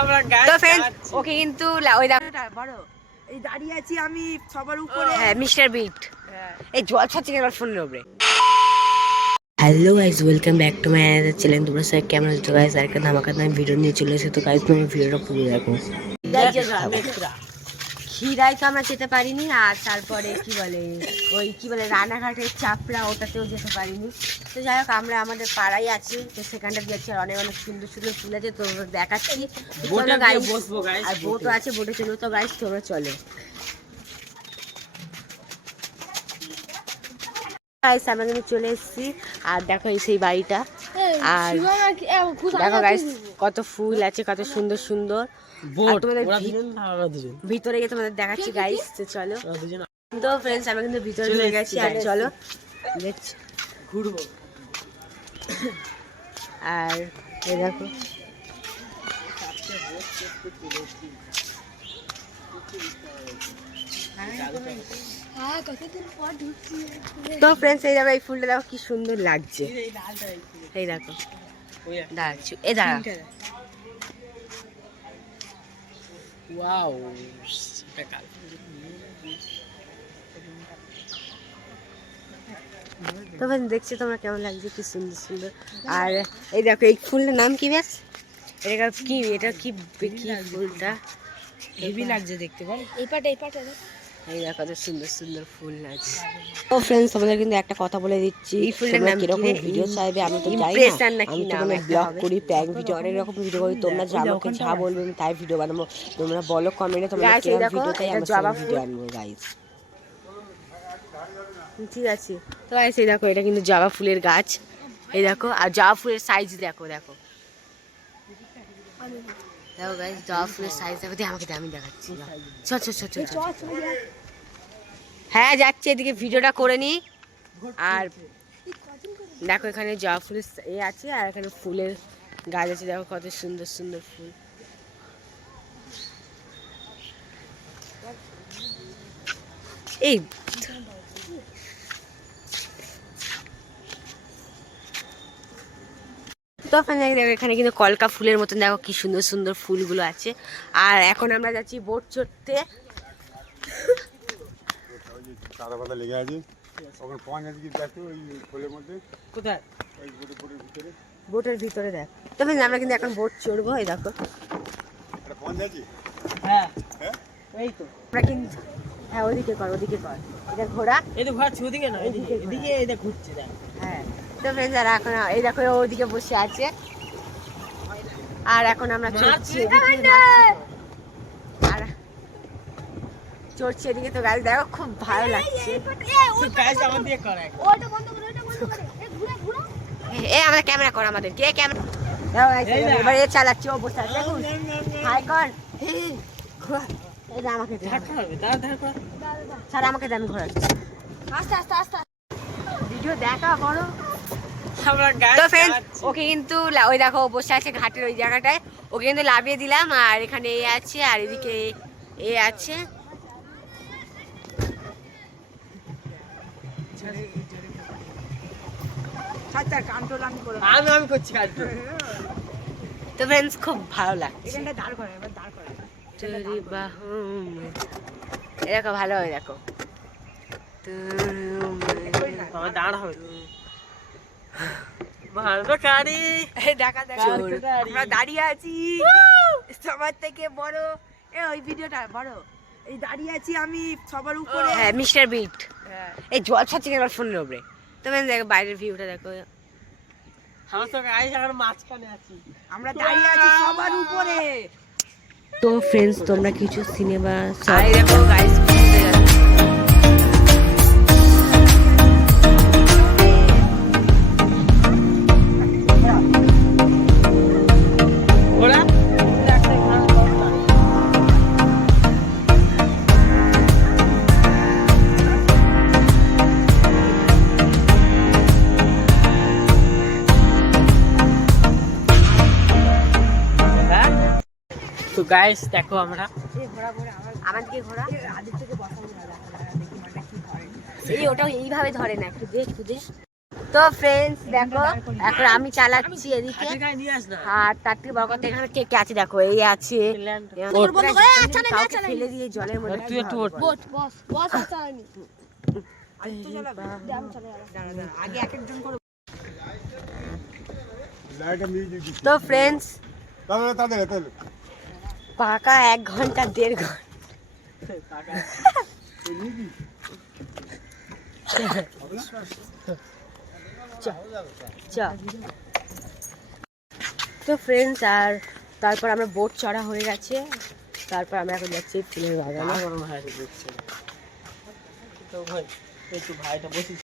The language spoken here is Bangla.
আমরা গাছ তো ফ্রেন্ডস ওকে কিন্তু ওই বড়। এই দাঁড়িয়ে আছি আমি সবার উপরে। হ্যাঁ মিস্টার বিট। হ্যাঁ। এই জল ছাড়ছে কেন? আমার ফোনের উপরে hello guys welcome back to my another channel তোমরা সবাই কেমন আছো? গাইজ আর একটা ধামাকা আমি ভিডিও নিয়ে চলে এসে তো গাইজ তুমি ভিডিওটা পুরো দেখো। খিরাই তো আমরা যেতে পারিনি আর তারপরে কি বলে ওই কি বলে রানাঘাটের চাপড়া ওটাতেও যেতে পারিনি। তো যাই হোক আমরা আমাদের পাড়াই আছি তো সেখানটা যাচ্ছি আর অনেক অনেক সুন্দর সুন্দর ফুল আছে তো দেখাচ্ছি। আর বোটও তো আছে বোটে চলো তো গাইস তোমরা চলো। গাইস আমরা কিন্তু চলে এসেছি। আর দেখো এই সেই বাড়িটা। আর দেখো গাইস কত ফুল আছে কত সুন্দর সুন্দর। তোমাদের ভিতরে গিয়ে তোমাদের দেখাচ্ছি গাইস তো চলো। তো ফ্রেন্ডস আমরা কিন্তু ভিতরে চলে গেছি আর চলো। ঘুরবো। আর দেখো। তো ফ্রেন্ডস এই দেখো এই ফুলটা দেখো কি সুন্দর লাগছে। এই দেখো। দাঁড়াচ্ছি। এ দাঁড়া ওয়াও তো ফ্রেন্ডস দেখছি তোমরা কেমন লাগছে কি সুন্দর সুন্দর। আর এই দেখো এই ফুলটার নাম কি ব্যাস? এটা কি এটা কি কি ফুলটা? হেভি লাগছে দেখতে বল। এই দেখো কত সুন্দর সুন্দর ফুল আছে। ও ফ্রেন্ডস তোমাদের কিন্তু একটা কথা বলে দিচ্ছি। এই ফুলটার নাম কি কীরকম রে? ভিডিও চাইবে আমি তো জানি না। আমি তো কোনো ব্লগ করি প্র্যাঙ্ক ভিডিও অনেক রকম ভিডিও করি। তোমরা যা আমাকে যা বলবে আমি তাই ভিডিও বানাবো। তোমরা বলো কমেন্টে তোমরা এই দেখো, ভিডিও চাই জবা সেই ভিডিও। আনব গাইস ঠিক আছে। তো গাইস এই দেখো এটা কিন্তু জবা ফুলের গাছ। এই দেখো আর জবা ফুলের সাইজ দেখো দেখো। দেখো গাইস জবা ফুলের সাইজ দেখো দে আমাকে দে, আমি দেখাচ্ছি। চ চ চ চ চ। হ্যাঁ যাচ্ছি এদিকে ভিডিওটা করে নি। আর দেখো এখানে জবা ফুলের এ আছে আর এখানে ফুলের গাছ আছে। দেখো কত সুন্দর সুন্দর ফুল। এই তো ওখানে দেখো এখানে কিন্তু কলকা ফুলের মতন দেখো কি সুন্দর সুন্দর ফুলগুলো আছে। আর এখন আমরা যাচ্ছি বোট চড়তে। লেগে আছে। কোথায়? বোটের বোটের ভিতরে। বোটের ভিতরে দেখ। তবে আমরা কিন্তু এখন বোট চড়বো এই দেখো। হ্যাঁ। হ্যাঁ? এই তো। আমরা কিন্তু হ্যাঁ ওদিকে কর ওদিকে কর। এটা ঘোড়া। এই তো ঘর ছুদিকে না এদিকে এদিকে এটা ঘুরছে দেখ। হ্যাঁ। তো ফ্রেন্ডস আর এখন এই দেখো ও ওদিকে বসে আছে। আর এখন আমরা চড়ছি আর চড়ছি এদিকে তো গাছ দেখো খুব ভালো লাগছে। আমার। এ- এ আমাদের ক্যামেরা কর আমাদের কে ক্যামেরা এবার এ চালাচ্ছি ও বসে আছে দেখুন হাই কর। আমাকে দে, ধাক্কা হবে দাঁড়া ধার কর। ছাড়া আমাকে দে, আমি ঘোরাচ্ছি। ভিডিও দেখা বড় আমরা তো ফ্রেন্ডস ওকে কিন্তু ওই দেখো বসে আছে ঘাটের ওই জায়গাটায়। ওকে কিন্তু লাভিয়ে দিলাম আর এখানে এ আছে আর এদিকে এ আছে। আচ্ছা কান্ট্রোল আমি করে আমি আমি করছি কাজ তো ফ্রেন্ডস খুব ভালো লাগছে। দেখো ভালো হয় দেখো। দাঁড় হবে। মারবে কারি দেখা দেখা। আমরা দাঁড়িয়ে আছি। সবার থেকে বড়। এ ওই ভিডিওটা বড়। এই দাঁড়িয়ে আছি আমি সবার উপরে। হ্যাঁ মিস্টার বিট। হ্যাঁ। এই জল ছাড়ছে কেন? আমার ফোনের উপরে তো ফ্রেন্ডস দেখো বাইরের ভিউটা দেখো। আমার এখন মাঝখানে আছি। আমরা দাঁড়িয়ে আছি সবার উপরে। তো ফ্রেন্ডস তোমরা কিছু সিনেমা গাইস তো গাইস দেখো আমরা। দেখা দেখি মানে হয় এই ওটা এইভাবে ধরে না একটু দে একটু তো ফ্রেন্ডস দেখো এখন আমি চালাচ্ছি এদিকে। আর তার থেকে বড় কথা এখানে কে কে আছে? দেখো এই আছে। ওর ওরা যখন কাউকে ফেলে দিয়ে জলের মধ্যে তুই একটু ওঠ। আগে এক একজন করে লাইটটা মিউজিক দিচ্ছি। তো ফ্রেন্ডস তাহলে তাদের তাহলে। পাকা এক ঘণ্টা, দেড় ঘণ্টা। তো ফ্রেন্ডস আর তারপর আমরা বোট চড়া হয়ে গেছে। তারপর আমরা এখন যাচ্ছি ফুলের বাগানে। তো ভাই, একটু ভাইটা বসিস।